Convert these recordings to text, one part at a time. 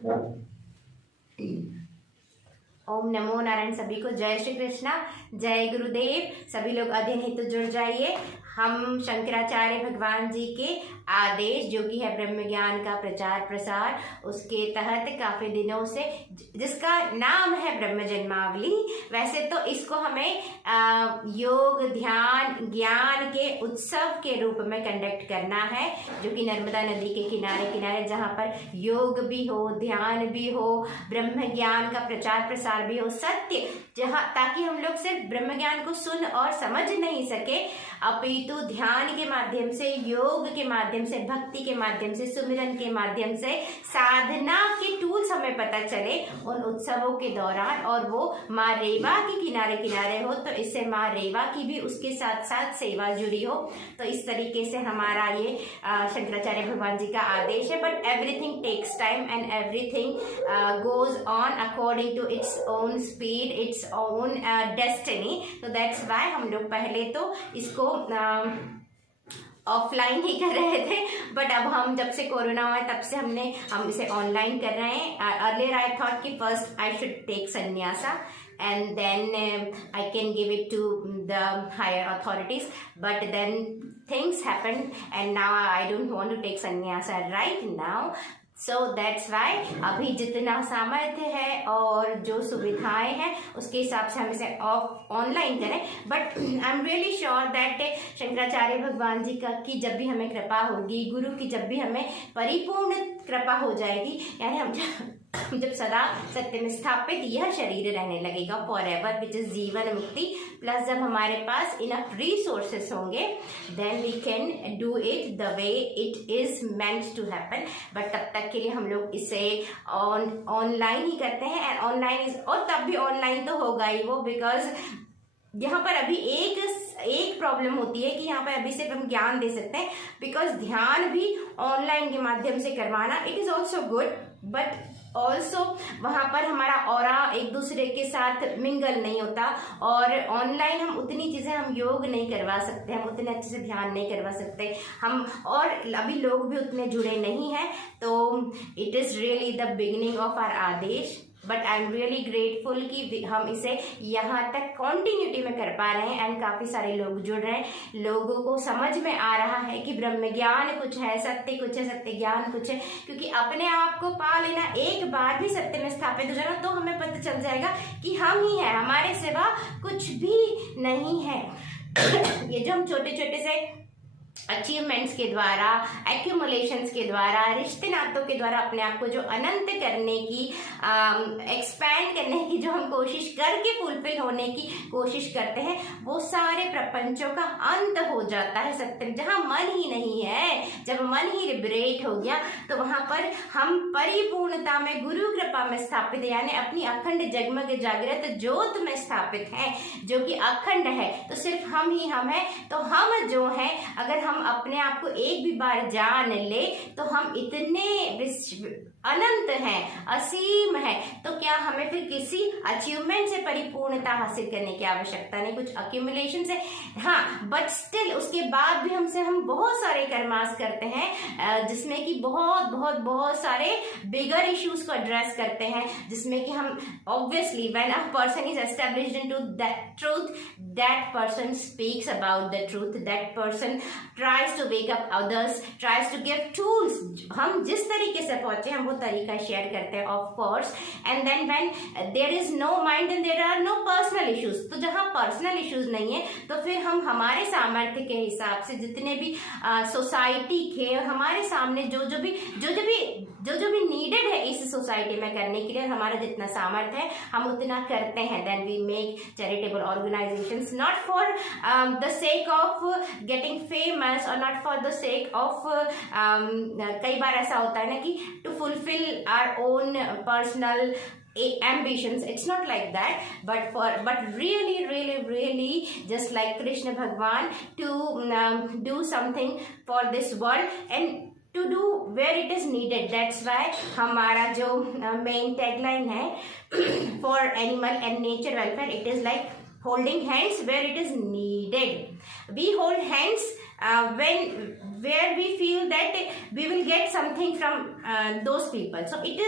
ओम नमो नारायण। सभी को जय श्री कृष्णा, जय गुरुदेव। सभी लोग अध्ययन हेतु जुड़ जाइए। हम शंकराचार्य भगवान जी के आदेश, जो कि है ब्रह्म ज्ञान का प्रचार प्रसार, उसके तहत काफी दिनों से, जिसका नाम है ब्रह्म जन्मावली। वैसे तो इसको हमें योग ध्यान ज्ञान के उत्सव के रूप में कंडक्ट करना है, जो कि नर्मदा नदी के किनारे किनारे, जहाँ पर योग भी हो, ध्यान भी हो, ब्रह्म ज्ञान का प्रचार प्रसार भी हो, सत्य, जहाँ ताकि हम लोग सिर्फ ब्रह्म ज्ञान को सुन और समझ नहीं सके, अपितु ध्यान के माध्यम से, योग के माध्यम से, भक्ति के माध्यम से, सुमिरन के माध्यम से, साधना के टूल्स हमें पता चले उन उत्सवों के दौरान, और वो माँ रेवा के किनारे किनारे हो, तो इससे माँ रेवा की भी उसके साथ साथ सेवा जुड़ी हो। तो इस तरीके से हमारा ये शंकराचार्य भगवान जी का आदेश है। But everything takes time and everything goes on according to its own speed, its own destiny. तो दैट्स वाई हम लोग पहले तो इसको ऑफलाइन ही कर रहे थे, बट अब हम जब से कोरोना हुआ तब से हम इसे ऑनलाइन कर रहे हैं। अर्लियर आई थॉट कि first I should take sannyasa and then I can give it to the higher authorities, but then things happened and now I don't want to take sannyasa right now. So that's why अभी जितना सामर्थ्य है और जो सुविधाएं हैं उसके हिसाब से हम इसे ऑनलाइन करें। But I am really sure that Shankaracharya भगवान जी का की जब भी हमें कृपा होगी, गुरु की जब भी हमें परिपूर्ण कृपा हो जाएगी, यानी हम जब सदा सत्य में स्थापित यह शरीर रहने लगेगा फॉर एवर, विच इज जीवन मुक्ति, प्लस जब हमारे पास इनफ रिसोर्सेस होंगे, then we can do it the way it is meant to happen. But तब तक के लिए हम लोग इसे ऑनलाइन ही करते हैं, एंड ऑनलाइन इज, और तब भी ऑनलाइन तो होगा ही वो, बिकॉज यहाँ पर अभी एक प्रॉब्लम होती है कि यहाँ पर अभी सिर्फ हम ज्ञान दे सकते हैं, बिकॉज ध्यान भी ऑनलाइन के माध्यम से करवाना it is also good, but also वहाँ पर हमारा ऑरा एक दूसरे के साथ मिंगल नहीं होता, और ऑनलाइन हम उतनी चीज़ें हम योग नहीं करवा सकते, हम उतने अच्छे से ध्यान नहीं करवा सकते हम, और अभी लोग भी उतने जुड़े नहीं हैं। तो it is really the beginning of our Aadesh, but I am really grateful कि हम इसे यहाँ तक कॉन्टिन्यूटी में कर पा रहे हैं, एंड काफ़ी सारे लोग जुड़ रहे हैं, लोगों को समझ में आ रहा है कि ब्रह्म ज्ञान कुछ है, सत्य कुछ है, सत्य ज्ञान कुछ है। क्योंकि अपने आप को पा लेना, एक बार भी सत्य में स्थापित हो जाना, तो हमें पता चल जाएगा कि हम ही हैं, हमारे सिवा कुछ भी नहीं है। ये जो हम छोटे छोटे से अचीवमेंट्स के द्वारा, एक्यूमुलेशंस के द्वारा, रिश्ते नातों के द्वारा अपने आप को जो अनंत करने की, एक्सपैंड करने की जो हम कोशिश करके फुलफिल होने की कोशिश करते हैं, वो सारे प्रपंचों का अंत हो जाता है सत्य में। जहाँ मन ही नहीं है, जब मन ही लिबरेट हो गया, तो वहाँ पर हम परिपूर्णता में, गुरु कृपा में स्थापित, यानी अपनी अखंड जगमग जागृत ज्योत में स्थापित हैं, जो कि अखंड है। तो सिर्फ हम ही हम हैं। तो हम जो हैं, अगर हम अपने आप को एक भी बार जान ले, तो हम इतने अनंत हैं, असीम है। तो क्या हमें फिर किसी अचीवमेंट से परिपूर्णता हासिल करने की आवश्यकता नहीं, कुछ अक्यूमुलेशन से, हाँ, बट स्टिल उसके बाद भी हम बहुत सारे कर्मास करते हैं, जिसमें कि बहुत सारे बिगर इश्यूज को एड्रेस करते हैं, जिसमें कि हम obviously when a person is established into that truth, that person speaks about the truth, that person tries to wake up others, tries to give tools। हम जिस तरीके से पहुंचे हम वो तरीका शेयर करते हैं, of course. And then when there is no mind and there are no personal issues, तो जहाँ पर्सनल इश्यूज नहीं है, तो फिर हम हमारे सामर्थ्य के हिसाब से जितने भी सोसाइटी के हमारे सामने जो भी नीडेड है इस सोसाइटी में करने के लिए, हमारा जितना सामर्थ्य है हम उतना करते हैं। Then we make charitable organisations, not for the sake of getting famous, और not for the sake of, कई बार ऐसा होता है ना कि to fulfil our own personal ambitions. It's not like that, but really just like Krishna Bhagwan, to do something for this world and to do where it is needed. That's why हमारा जो main tagline है for animal and nature welfare, it is like holding hands where it is needed. We hold hands when where we feel that we will get something from those people. So it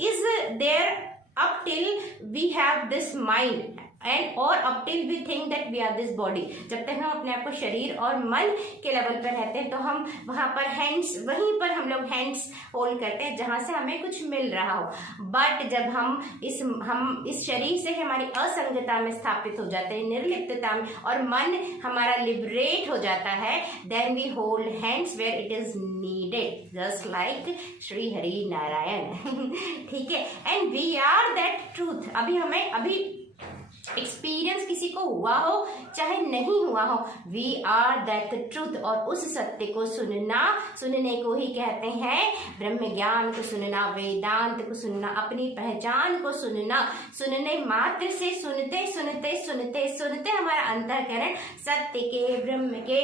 is there up till we have this mind and और up till we think that we are this body. जब तक हम अपने आप को शरीर और मन के लेवल पर रहते हैं तो हम वहां पर हैंड्स, वहीं पर हम लोग हैंड्स होल्ड करते हैं जहां से हमें कुछ मिल रहा हो. बट जब हम इस शरीर से हमारी असंगता में स्थापित हो जाते हैं, निर्लिप्तता में, और मन हमारा लिबरेट हो जाता है, then we hold hands where it is needed, just like Shri Hari Narayan. ठीक है. And we are that truth. अभी एक्सपीरियंस किसी को हुआ हो चाहे नहीं हुआ हो, वी आर दैट ट्रूथ. और उस सत्य को सुनने को ही कहते हैं ब्रह्म ज्ञान को सुनना, वेदांत को सुनना, अपनी पहचान को सुनना. सुनने मात्र से सुनते सुनते सुनते सुनते हमारा अंतःकरण सत्य के, ब्रह्म के,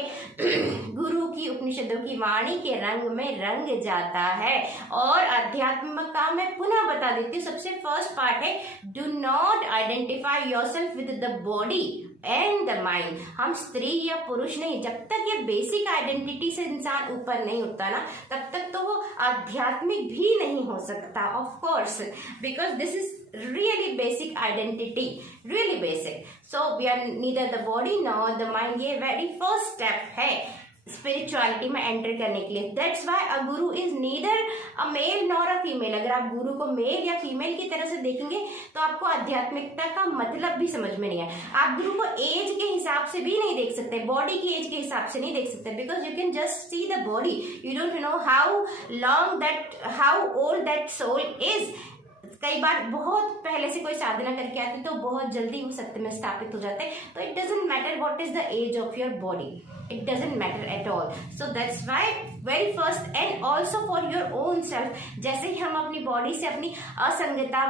गुरु की, उपनिषदों की वाणी के रंग में रंग जाता है. और अध्यात्म का मैं पुनः बता देती हूँ. सबसे फर्स्ट पार्ट है, do not identify yourself with the body and the mind. हम स्त्री या पुरुष नहीं, जब तक ये बेसिक आइडेंटिटी से इंसान ऊपर नहीं उठता ना, तब तक तो वो आध्यात्मिक भी नहीं हो सकता. Of course, because this is really basic identity, really basic. So we are neither the body nor the mind. ये very first step है स्पिरिचुअलिटी में एंटर करने के लिए. That's why a guru is neither a male nor a female. अगर आप गुरु को mail या फीमेल की तरह से देखेंगे तो आपको आध्यात्मिकता का मतलब भी समझ में नहीं है. आप गुरु को एज के हिसाब से भी नहीं देख सकते, बॉडी की एज के हिसाब से नहीं देख सकते, because you can just see the body. You don't know how old that soul is. कई बार बहुत पहले से कोई साधना करके आते हैं तो बहुत जल्दी वो सत्य में स्थापित हो जाते हैं. तो it doesn't matter what is the age of your body, it doesn't matter at all. So that's why very first and also for your own self, जैसे ही हम अपनी बॉडी से अपनी असंगता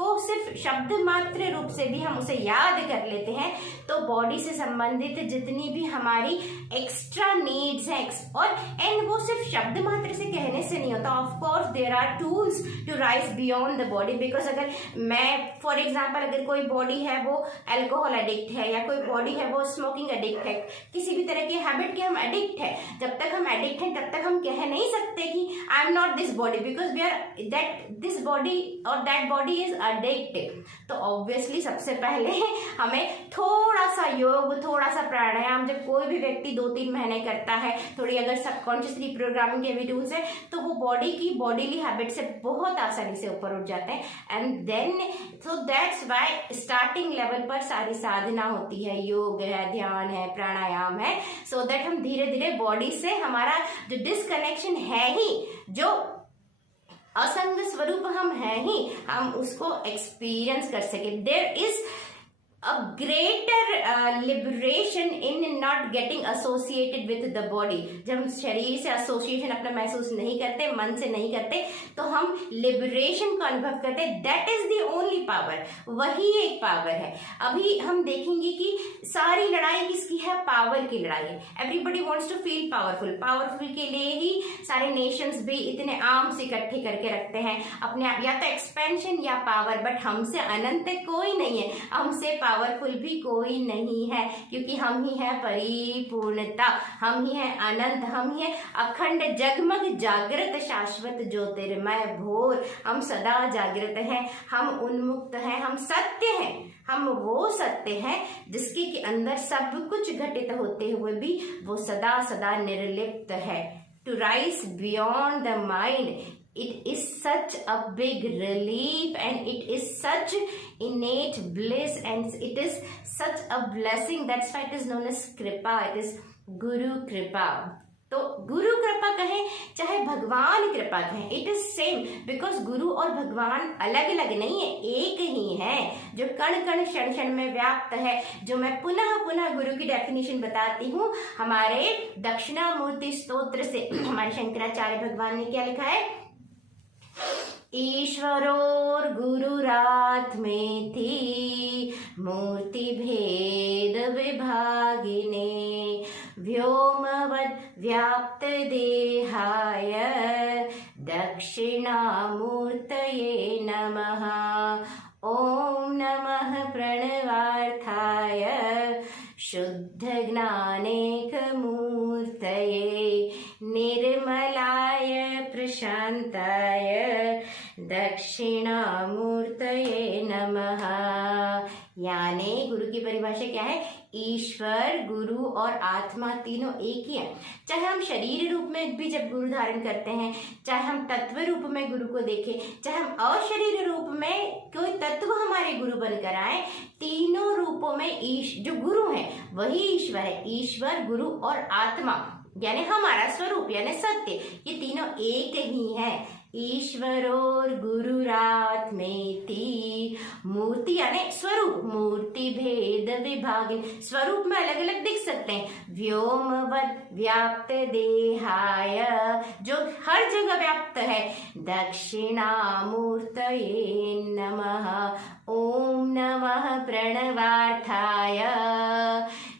को सिर्फ शब्द मात्र रूप से भी हम उसे याद कर लेते हैं, तो बॉडी से संबंधित जितनी भी हमारी एक्स्ट्रा नीड्स हैं, और एंड वो सिर्फ शब्द मात्र से कहने से नहीं होता. Of course there are tools to rise beyond the body. Because अगर मैं फॉर एग्जाम्पल, अगर कोई बॉडी है वो अल्कोहल एडिक्ट है, या कोई बॉडी है वो स्मोकिंग एडिक्ट है, किसी भी तरह की हैबिट के हम एडिक्ट है, जब तक हम एडिक्ट हैं तब तक हम कह नहीं सकते कि I am not this body, because we are that this body और दैट बॉडी इज एडिक्टिव. तो ऑब्वियसली सबसे पहले हमें थोड़ा सा योग, थोड़ा सा प्राणायाम, जब कोई भी व्यक्ति 2-3 महीने करता है, थोड़ी अगर सबकॉन्शियस रिप्रोग्रामिंग के भी टूल्स है, तो वो बॉडी की बॉडीली हैबिट से बहुत आसानी से ऊपर उठ जाते हैं. And then so that's why starting level पर सारी साधना होती है, योग है, ध्यान है, प्राणायाम है, सो दैट हम धीरे धीरे बॉडी से हमारा जो डिस्कनेक्शन है ही, जो असंग स्वरूप हम है ही, हम उसको एक्सपीरियंस कर सके. There is a greater liberation in not getting associated with the body. जब हम शरीर से एसोसिएशन अपना महसूस नहीं करते, मन से नहीं करते, तो हम लिबरेशन को अनुभव करते. That is the only power. वही एक पावर है. अभी हम देखेंगे कि सारी लड़ाई किसकी है? पावर की लड़ाई है. Everybody wants to feel powerful. Powerful के लिए ही सारे नेशंस भी इतने आर्म्स इकट्ठे करके रखते हैं अपने आप, या तो एक्सपेंशन या पावर. बट हमसे अनंत कोई नहीं है, हमसे पावरफुल भी कोई नहीं है, क्योंकि हम ही है परिपूर्णता, हम ही है अनंत, हम ही है अखंड जगमग जागृत शाश्वत ज्योतिर्मय भोर. हम सदा जागृत हैं, हम उन्मुक्त हैं, हम सत्य हैं. हम वो सत्य हैं जिसके के अंदर सब कुछ घटित होते हुए भी वो सदा सदा निर्लिप्त है. To rise beyond the mind, it is such a big relief, and it is such innate bliss, and it is such a blessing. That's why it is known as kripa. It is guru kripa. तो गुरु कृपा कहें चाहे भगवान कृपा कहें, it is same, because गुरु और भगवान अलग अलग नहीं है, एक ही है, जो कण कण क्षण क्षण में व्याप्त है. जो मैं पुनः पुनः गुरु की डेफिनेशन बताती हूँ हमारे दक्षिणामूर्ति स्तोत्र से. हमारे शंकराचार्य भगवान ने क्या लिखा है? ईश्वरोर गुरुरात्मेति मूर्ति भेद विभागिने व्योमवद् व्याप्त देहाय दक्षिणामूर्तये नमः. ओम नमः प्रणवार्थाय शुद्ध ज्ञानेक मूर्तये. निर्मलाय प्रशांताय दक्षिणामूर्तये नमः। यानी गुरु की परिभाषा क्या है? ईश्वर, गुरु और आत्मा तीनों एक ही है। चाहे हम शरीर रूप में भी जब गुरु धारण करते हैं, चाहे हम तत्व रूप में गुरु को देखें, चाहे हम अशरीर रूप में कोई तत्व हमारे गुरु बनकर आए, तीनों रूपों में जो गुरु है वही ईश्वर है। ईश्वर, गुरु और आत्मा यानी हमारा स्वरूप यानी सत्य, ये तीनों एक ही है। ईश्वरोर गुरुरात्मेति मूर्ति यानी स्वरूप, मूर्ति भेद विभागिन, स्वरूप में अलग अलग दिख सकते हैं। व्योमवत् व्याप्त देहाय जो हर जगह व्याप्त है। दक्षिणामूर्तये नमः। ओम नमः प्रणवार्थाय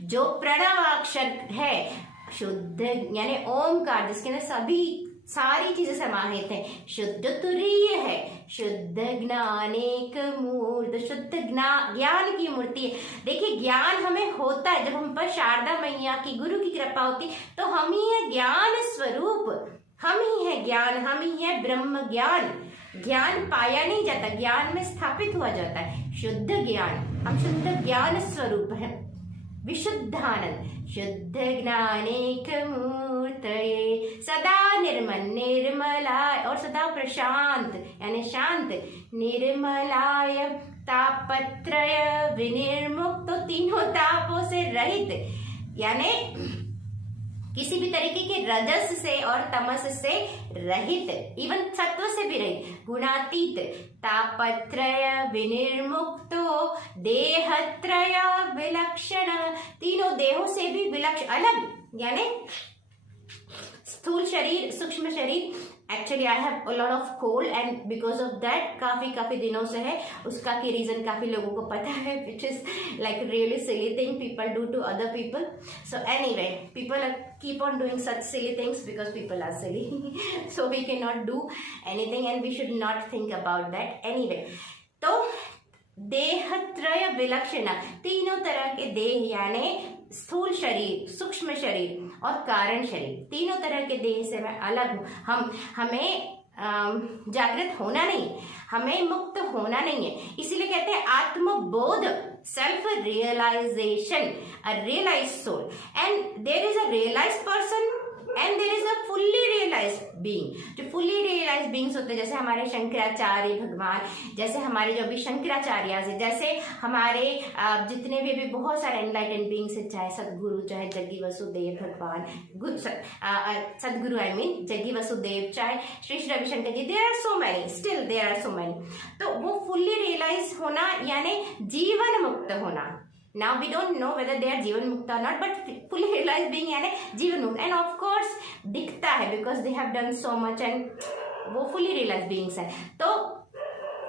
जो प्रणवाक्षर है, शुद्ध यानी ओमकार जिसके अंदर सभी सारी चीजें समाहित है। शुद्ध तुरीय है, शुद्ध ज्ञानेक मूर्त, शुद्ध ज्ञान की मूर्ति है। देखिए ज्ञान हमें होता है जब हम पर शारदा मैया की गुरु की कृपा होती, तो हम ही है ज्ञान स्वरूप, हम ही है ज्ञान, हम ही है ब्रह्म ज्ञान। ज्ञान पाया नहीं जाता, ज्ञान में स्थापित हुआ जाता है। शुद्ध ज्ञान, हम शुद्ध ज्ञान स्वरूप है। विशुद्धानंद, शुद्ध ज्ञानेक मूर्तये सदा निर्मल, निर्मला और सदा प्रशांत यानी शांत। निर्मलाय तापत्रय विनिर्मुक्त, तो तीनों तापों से रहित यानी किसी भी तरीके के रजस से और तमस से रहित, इवन सत्व से भी रहित, गुणातीत। तापत्रय विनिर्मुक्तो देहत्रय विलक्षण, तीनों देहों से भी विलक्षण अलग यानी स्थूल शरीर, सूक्ष्म शरीर। Actually I have a lot of cold and because of that काफी दिनों से है। उसका की रीजन काफी लोगों को पता है, which is like really silly thing people do to other people. So anyway people keep on doing such silly things because people are silly so we cannot do anything and we should not think about that anyway। तो देहत्रय विलक्षण, तीनों तरह के देह यानी स्थूल शरीर, सूक्ष्म शरीर और कारण शरीर, तीनों तरह के देह से मैं अलग हूँ। हमें जागृत होना नहीं, हमें मुक्त होना नहीं है। इसीलिए कहते हैं आत्मबोध, self realization, a realized soul. And there is a realized person and there is a fully realized being. जो फुल्ली रियलाइज्ड बीइंग्स होते हैं जैसे हमारे शंकराचार्य भगवान, जैसे हमारे जो भी शंकराचार्य, जैसे हमारे जितने भी बहुत सारे एनलाइटेंड बीइंग्स हैं, चाहे सदगुरु, चाहे जग्गी वसुदेव भगवान, सदगुरु आई मीन जग्गी वसुदेव, चाहे Shri Ravishankar ji, there are so many, still there are so many. तो वो फुल्ली रियलाइज होना यानी जीवन मुक्त होना। Now we don't know whether they are जीवन मुक्त or not, but fully realized being यानी जीवन मुक्त। And of course दिखता है because they have done so much and वो fully realized beings है। तो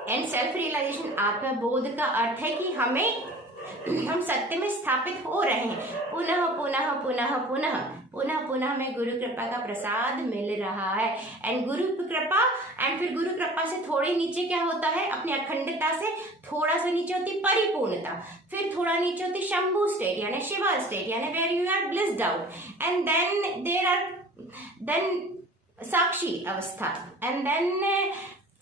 and self realization, आत्मबोध का अर्थ है कि हम सत्य में स्थापित हो रहे हैं। पुनः पुनः पुनः पुनः पुनः पुनः हमें गुरु कृपा का प्रसाद मिल रहा है। एंड गुरु कृपा एंड फिर गुरु कृपा से थोड़ी नीचे क्या होता है, अपनी अखंडता से थोड़ा सा नीचे होती परिपूर्णता, फिर थोड़ा नीचे होती शंभु स्टेट यानी शिवा स्टेट यानी where you are blissed out, and then साक्षी अवस्था, एंड देन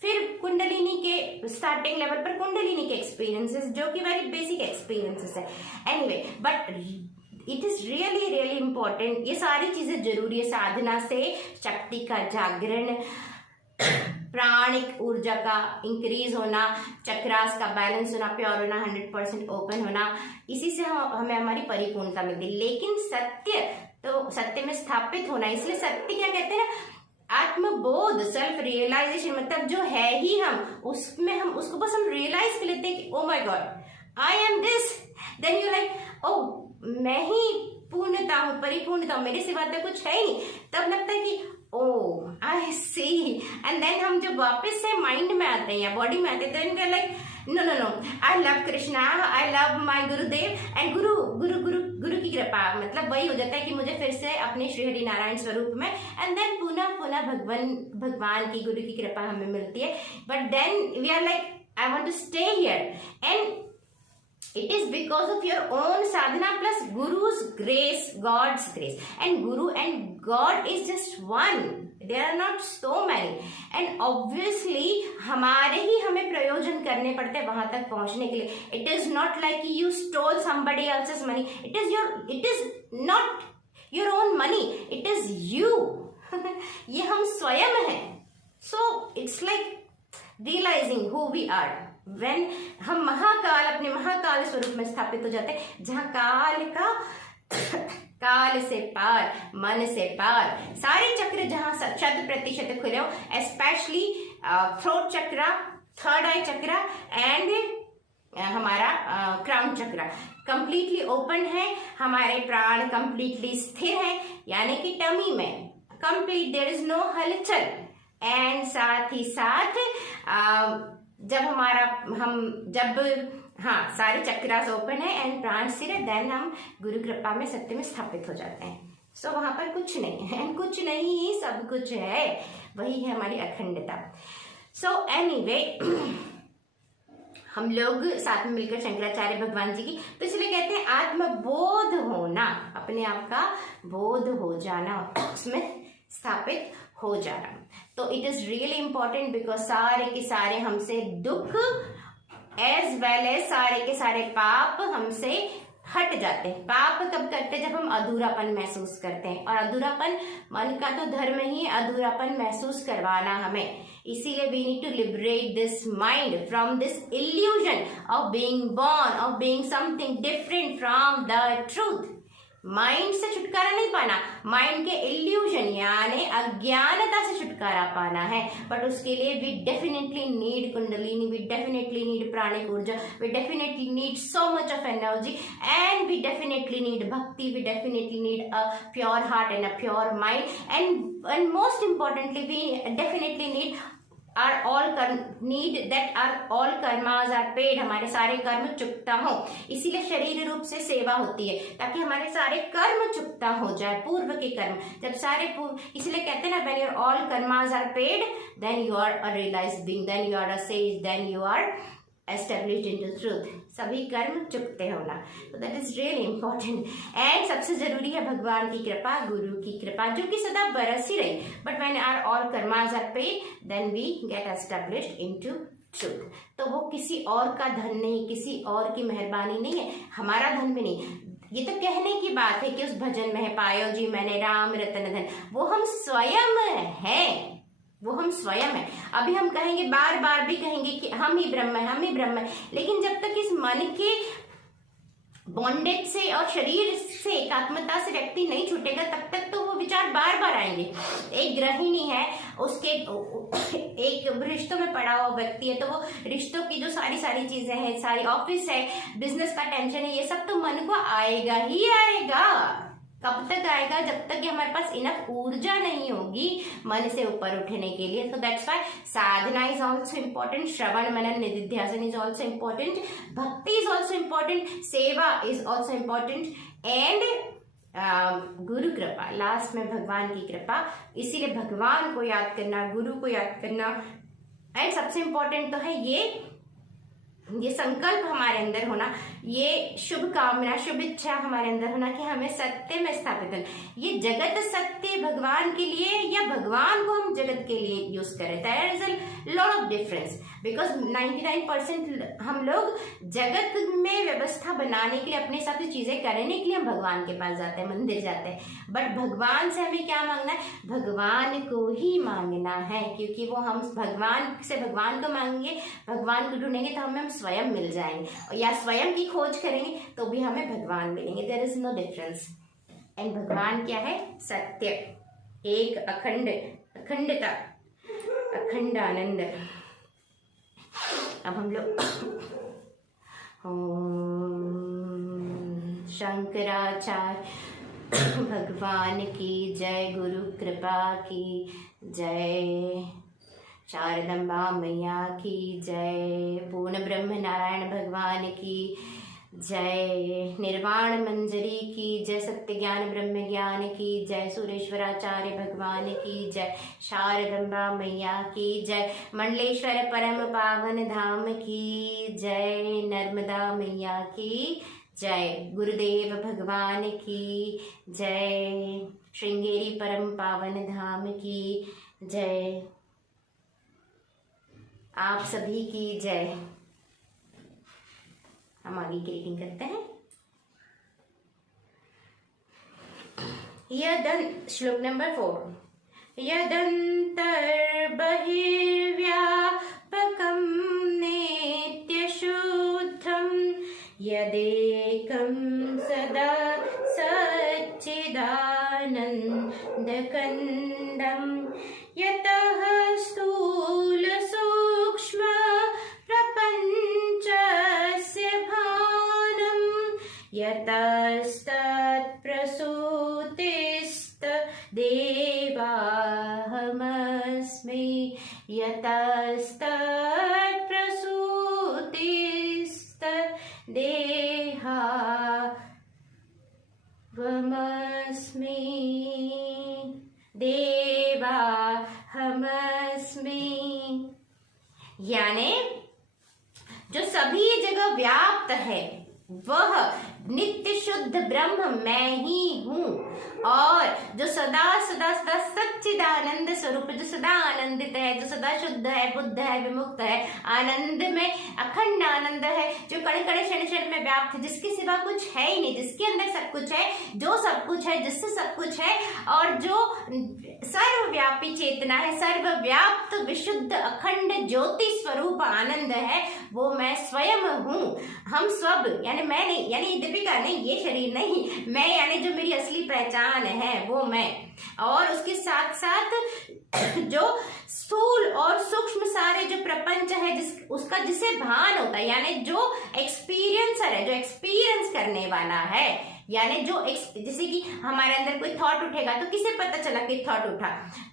फिर कुंडलिनी के स्टार्टिंग लेवल पर कुंडलिनी के एक्सपीरियंसेस जो कि वेरी बेसिक एक्सपीरियंसेस है। Anyway but it is really really important, ये सारी चीजें जरूरी है। साधना से शक्ति का जागरण, प्राणिक ऊर्जा का इंक्रीज होना, चक्रास का बैलेंस होना, प्योर होना, 100% ओपन होना, इसी से हमें हमारी परिपूर्णता मिलती है। लेकिन सत्य में स्थापित होना, इसलिए सत्य क्या कहते हैं ना, आत्मबोध, सेल्फ रियलाइजेशन, मतलब जो है ही हम उसमें, हम उसको बस हम रियलाइज कर लेते हैं कि oh my God I am this, then you like oh मैं ही पूर्णता हूँ, परिपूर्णता हूँ, मेरे सिवा तो कुछ है ही नहीं। तब लगता है कि ओ आई सी, एंड देन हम जब वापस से माइंड में आते हैं या बॉडी में आते हैं, then we are like no no no, I love Krishna, I love my Gurudev and गुरु की कृपा, मतलब वही हो जाता है कि मुझे फिर से अपने श्री हरि नारायण स्वरूप में, एंड देन पुनः भगवान की गुरु की कृपा हमें मिलती है। But then we are like I want to stay here, and It is because of your own sadhana plus Guru's grace, God's grace. And Guru and God is just one. There are not so many. And obviously हमारे ही हमें प्रयोजन करने पड़ते हैं वहां तक पहुंचने के लिए. It is not like you stole somebody else's money. It is not your own money. It is you. ये हम स्वयं हैं. So it's like realizing who we are. When हम महाकाल अपने महाकाल स्वरूप में स्थापित हो जाते हैं, जहाँ काल का काल से पार, मन से पार, सारे चक्र जहाँ 100% खुले हो, स्पेशली थ्रोट चक्र, थर्ड आई चक्र एंड हमारा क्राउन चक्र कंप्लीटली ओपन है. हमारे प्राण कंप्लीटली स्थिर है, यानी कि टमी में कंप्लीट, देयर इज नो हलचल. एंड साथ ही साथ सारे चक्रास ओपन है एंड प्राण स्थिर है, देन हम गुरु कृपा में सत्य में स्थापित हो जाते हैं. सो वहां पर कुछ नहीं है, एंड कुछ नहीं ही सब कुछ है, वही है हमारी अखंडता. सो एनीवे हम लोग साथ में मिलकर शंकराचार्य भगवान जी की, तो इसलिए कहते हैं आत्मबोध होना, अपने आप का बोध हो जाना, उसमें स्थापित हो जाना. तो it is really important because सारे के सारे हमसे दुख एज वेल एज सारे के सारे पाप हमसे हट जाते हैं. पाप कब करते हैं? जब हम अधूरापन महसूस करते हैं, और अधूरापन मन का तो धर्म ही अधूरापन महसूस करवाना हमें. इसीलिए we need to liberate this mind from this illusion of being born, of being something different from the truth. Mind से छुटकारा नहीं पाना, माइंड के इल्यूजन यानी अज्ञानता से छुटकारा पाना है. बट उसके लिए we definitely need kundalini, we definitely need pranic urja, we definitely need so much of energy, and we definitely need bhakti, we definitely need a pure heart and a pure mind, and most importantly we definitely need all karmas are paid, हमारे सारे कर्म चुकता हो. इसीलिए शरीर रूप से सेवा होती है, ताकि हमारे सारे कर्म चुकता हो जाए, पूर्व के कर्म जब सारे इसलिए कहते हैं ना, when your all karmas are paid then you are a realized being, then you are a sage, then you are established into truth. सभी कर्म चुकते होना, तो that is really important. And सबसे जरूरी है भगवान की कृपा, गुरु की कृपा, जो कि सदा बरस ही रही. But when our all karmas are paid then we get established into truth. तो वो किसी और का धन नहीं, किसी और की मेहरबानी नहीं है, हमारा धन भी नहीं. ये तो कहने की बात है कि उस भजन में है, पायो जी मैंने राम रतन धन, वो हम स्वयं हैं, वो हम स्वयं है. अभी हम कहेंगे, बार बार भी कहेंगे कि हम ही ब्रह्म है, हम ही ब्रह्म है, लेकिन जब तक इस मन के बॉन्डेज से और शरीर से एकात्मता से व्यक्ति नहीं छूटेगा, तब तक तो वो विचार बार बार आएंगे. एक गृहिणी है, उसके एक रिश्तों में पड़ा हुआ व्यक्ति है, तो वो रिश्तों की जो सारी चीजें हैं, सारी ऑफिस है, बिजनेस का टेंशन है, ये सब तो मन को आएगा ही आएगा. कब तक आएगा? जब तक कि हमारे पास इनफ ऊर्जा नहीं होगी मन से ऊपर उठने के लिए. तो that's why sadhana is also important, shravan manan nididhyasan is also important, bhakti is also important, seva is also important, and guru kripa, last में भगवान की कृपा. इसीलिए भगवान को याद करना, गुरु को याद करना, एंड सबसे इम्पोर्टेंट तो है ये संकल्प हमारे अंदर होना, ये शुभ कामना, शुभ इच्छा हमारे अंदर होना कि हमें सत्य में स्थापित होना. ये जगत सत्य भगवान के लिए या भगवान को हम जगत के लिए यूज करें, there is a lot of difference. Because 99% हम लोग जगत में व्यवस्था बनाने के लिए, अपने साथ चीजें करने के लिए हम भगवान के पास जाते हैं, मंदिर जाते हैं. बट भगवान से हमें क्या मांगना है? भगवान को ही मांगना है, क्योंकि वो हम भगवान से भगवान को मांगेंगे, भगवान को ढूंढेंगे तो हमें स्वयं मिल जाएंगे, या स्वयं की खोज करेंगे तो भी हमें भगवान मिलेंगे. There is no difference. And भगवान क्या है? सत्य, एक अखंडता, अखंड आनंद. अब हम लोग शंकराचार्य भगवान की जय, गुरु कृपा की जय, शारदम्बा मैया की जय, पूर्ण ब्रह्म नारायण भगवान की जय। निर्वाण मंजरी की जय। सत्य ज्ञान ब्रह्म ज्ञान की जय। सुरेश्वराचार्य भगवान की जय। शारदम्बा मैया की जय। मंडलेश्वर परम पावन धाम की जय। नर्मदा मैया की जय। गुरुदेव भगवान की जय। श्रृंगेरी परम पावन धाम की जय। आप सभी की जय। हम आगे की रीडिंग करते हैं। श्लोक नंबर 4। यदन्तर्बहिर्व्यापकं नित्यशुद्धं यदेकं सदा सच्चिदानन्दकन्दं यतः स्थूल सूक्ष्म प्रपञ्चस्य भानं यतस्तत्प्रसूतिस्तदेवाहमस्मि यतस्तत्प्रसूतिस्तदेहावमस्मि देवाहमस्मि। यानी जो सभी जगह व्याप्त है वह नित्य शुद्ध ब्रह्म मैं ही हूँ, और जो सदा सदा सदा सच्चिदानंद स्वरूप, जो सदा आनंदित है, जो सदा शुद्ध है, बुद्ध है, विमुक्त है, आनंद में अखंड आनंद है, जो कण कण क्षण क्षण में व्याप्त है, जिसके सिवा कुछ है ही नहीं, जिसके अंदर सब कुछ है, जो सब कुछ है, जिससे सब कुछ है, और जो सर्वव्यापी चेतना है, सर्वव्याप्त विशुद्ध अखंड ज्योति स्वरूप आनंद है, वो मैं स्वयं हूँ। हम सब यानी मैं नहीं, यानी दीपिका नहीं, ये शरीर नहीं, मैं यानी जो मेरी असली पहचान है वो मैं, और उसके साथ साथ जो स्थूल और सूक्ष्म सारे जो प्रपंच है उसका जिसे भान होता है, यानी जो एक्सपीरियंसर है, जो एक्सपीरियंस करने वाला है, यानी जो जैसे कि हमारे अंदर कोई थॉट उठेगा तो किसे पता चला कि थॉट उठा,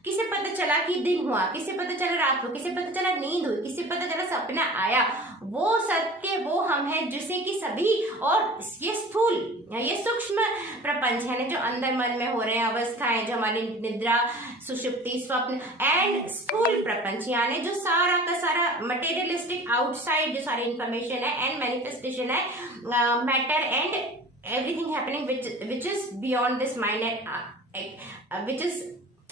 किसे पता चला कि दिन हुआ, किसे पता चला रात को, किसे पता चला नींद हुई, किसे पता चला सपना आया, वो सत्य वो हम हैं, जिसे कि सभी, और ये स्थूल ये सूक्ष्म प्रपंच है ना, जो अंदर मन में हो रहे हैं अवस्थाएं, जो हमारी निद्रा सुषुप्ति स्वप्न, एंड स्थूल प्रपंच यानी जो सारा का सारा मटेरियलिस्टिक आउटसाइड जो सारी इंफॉर्मेशन है एंड मैनिफेस्टेशन है, matter and everything happening which is beyond this mind and which is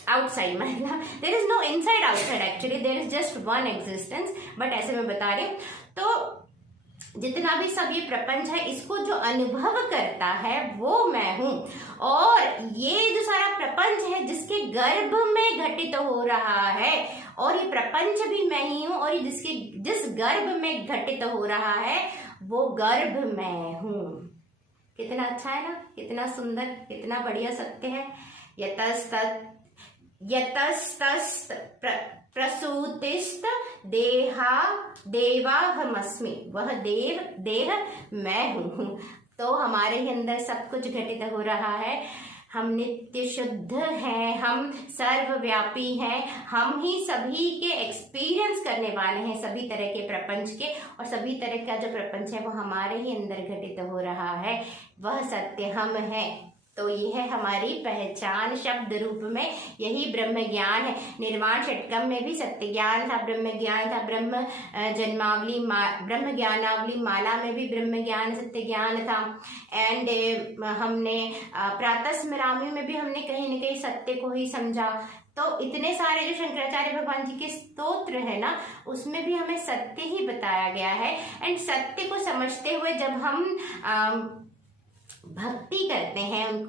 outside mind. There is no inside outside, actually there is just one existence, but ऐसे मैं बता रही हूँ। तो जितना भी सब ये प्रपंच है इसको जो अनुभव करता है वो मैं हूँ, और ये जो सारा प्रपंच है जिसके गर्भ में घटित हो रहा है, और ये प्रपंच भी मैं ही हूँ, और ये जिस गर्भ में घटित हो रहा है वो गर्भ मैं हूँ। कितना अच्छा है ना, कितना सुंदर, कितना बढ़िया सत्य है। यतस्तस्त प्रसूतिस्त देवाहमस्मि, वह देह मैं हूँ। तो हमारे ही अंदर सब कुछ घटित हो रहा है, हम नित्य शुद्ध हैं, हम सर्वव्यापी हैं, हम ही सभी के एक्सपीरियंस करने वाले हैं, सभी तरह के प्रपंच के, और सभी तरह का जो प्रपंच है वो हमारे ही अंदर घटित हो रहा है, वह सत्य हम हैं। तो यह है हमारी पहचान, शब्द रूप में यही ब्रह्म ज्ञान है। निर्वाण षटकम में भी सत्य ज्ञान था, ब्रह्म ज्ञान था, ब्रह्म ज्ञानावली माला में भी ब्रह्म ज्ञान सत्य ज्ञान था, एंड हमने प्रातः स्मरामी में भी हमने कहीं न कहीं सत्य को ही समझा। तो इतने सारे जो शंकराचार्य भगवान जी के स्तोत्र है ना, उसमें भी हमें सत्य ही बताया गया है, एंड सत्य को समझते हुए जब हम भक्ति करते हैं, उन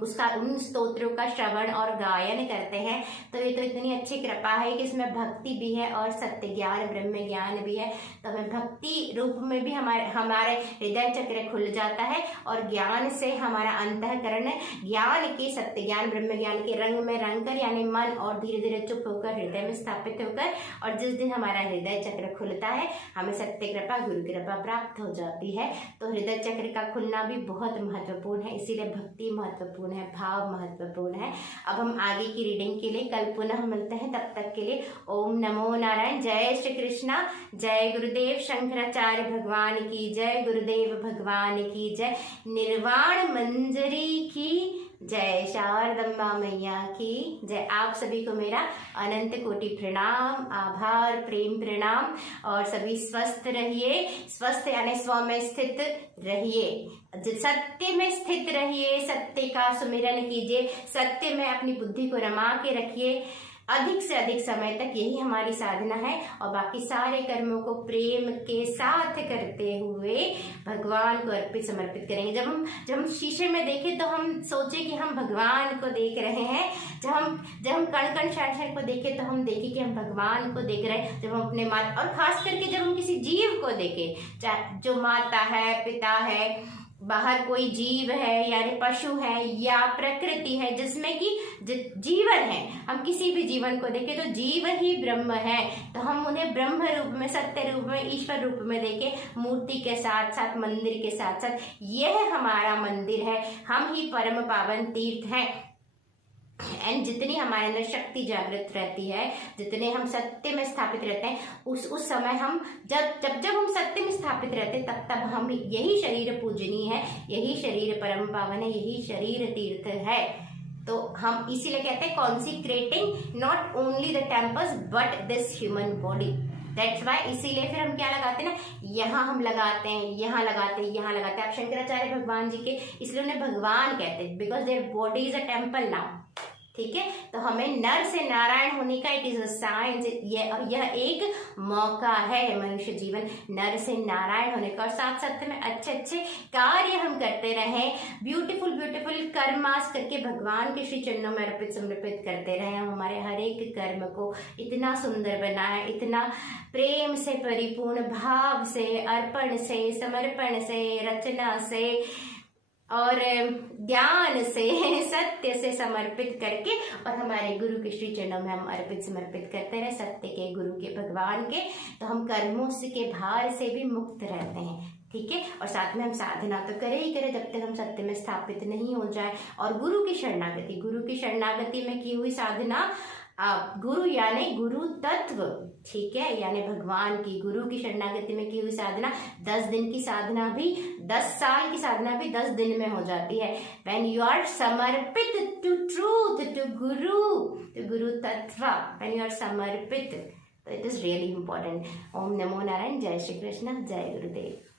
स्तोत्रों का श्रवण और गायन करते हैं, तो ये तो इतनी अच्छी कृपा है कि इसमें भक्ति भी है और सत्य ज्ञान ब्रह्म ज्ञान भी है। तो हमें भक्ति रूप में भी हमारे हृदय चक्र खुल जाता है, और ज्ञान से हमारा अंतःकरण ज्ञान के सत्य ज्ञान ब्रह्म ज्ञान के रंग में रंग कर, यानी मन और धीरे धीरे चुप होकर हृदय में स्थापित होकर, और जिस दिन हमारा हृदय चक्र खुलता है हमें सत्य कृपा गुरु कृपा प्राप्त हो जाती है। तो हृदय चक्र का खुलना भी बहुत महत्वपूर्ण है। है, इसीलिए भक्ति महत्वपूर्ण है, भाव महत्वपूर्ण है। अब हम आगे की रीडिंग के लिए कल पुनः मिलते हैं, तब तक के लिए ओम नमो नारायण। जय श्री कृष्णा, जय गुरुदेव शंकराचार्य भगवान की जय, गुरुदेव भगवान की जय, निर्वाण मंजरी की जय, शारदम्बा मैया की जय। आप सभी को मेरा अनंत कोटि प्रणाम, आभार, प्रेम प्रणाम। और सभी स्वस्थ रहिए, स्वस्थ यानी स्व में स्थित रहिए, सत्य में स्थित रहिए, सत्य का सुमिरन कीजिए, सत्य में अपनी बुद्धि को रमा के रखिए अधिक से अधिक समय तक, यही हमारी साधना है। और बाकी सारे कर्मों को प्रेम के साथ करते हुए भगवान को अर्पित समर्पित करेंगे। जब हम शीशे में देखें तो हम सोचे कि हम भगवान को देख रहे हैं। जब हम कण कण क्षण को देखें तो हम देखें कि हम भगवान को देख रहे हैं। जब हम अपने माता, और खास करके जब हम किसी जीव को देखें, चाहे जो माता है, पिता है, बाहर कोई जीव है यानी पशु है या प्रकृति है जिसमें कि जीवन है, हम किसी भी जीवन को देखें तो जीव ही ब्रह्म है। तो हम उन्हें ब्रह्म रूप में, सत्य रूप में, ईश्वर रूप में देखें, मूर्ति के साथ साथ, मंदिर के साथ साथ। यह हमारा मंदिर है, हम ही परम पावन तीर्थ हैं। एंड जितनी हमारे अंदर शक्ति जागृत रहती है, जितने हम सत्य में स्थापित रहते हैं, उस समय हम जब हम सत्य में स्थापित रहते हैं, तब हम, यही शरीर पूजनीय है, यही शरीर परम पावन है, यही शरीर तीर्थ है। तो हम इसीलिए कहते हैं consecrating not only the temples but this human body. That's why, इसीलिए फिर हम क्या लगाते हैं ना, यहाँ हम लगाते हैं, यहाँ लगाते हैं, यहाँ लगाते हैं। आप शंकराचार्य भगवान जी के इसलिए उन्हें भगवान कहते हैं, because their body is a temple now. ठीक है, तो हमें नर से नारायण होने का, इट इज अ साइंस, यह एक मौका है मनुष्य जीवन नर से नारायण होने का। और साथ साथ में अच्छे अच्छे कार्य हम करते रहें, ब्यूटीफुल ब्यूटीफुल कर्मास करके भगवान के श्री चरणों में अर्पित समर्पित करते रहें। हम हमारे हर एक कर्म को इतना सुंदर बनाएं, इतना प्रेम से परिपूर्ण भाव से, अर्पण से, समर्पण से, रचना से और ज्ञान से, सत्य से समर्पित करके, और हमारे गुरु के श्री चरणों में हम अर्पित समर्पित करते रहे, सत्य के, गुरु के, भगवान के। तो हम कर्मों के भार से भी मुक्त रहते हैं। ठीक है, और साथ में हम साधना तो करें ही करें जब तक हम सत्य में स्थापित नहीं हो जाए। और गुरु की शरणागति में की हुई साधना, गुरु यानी गुरु तत्व, ठीक है, यानी भगवान की, गुरु की शरणागति में की हुई साधना 10 दिन की साधना भी, 10 साल की साधना भी 10 दिन में हो जाती है। When you are समर्पित to truth, to गुरु तत्व, when you are समर्पित, तो it is really important। ओम नमो नारायण, जय श्री कृष्ण, जय गुरुदेव।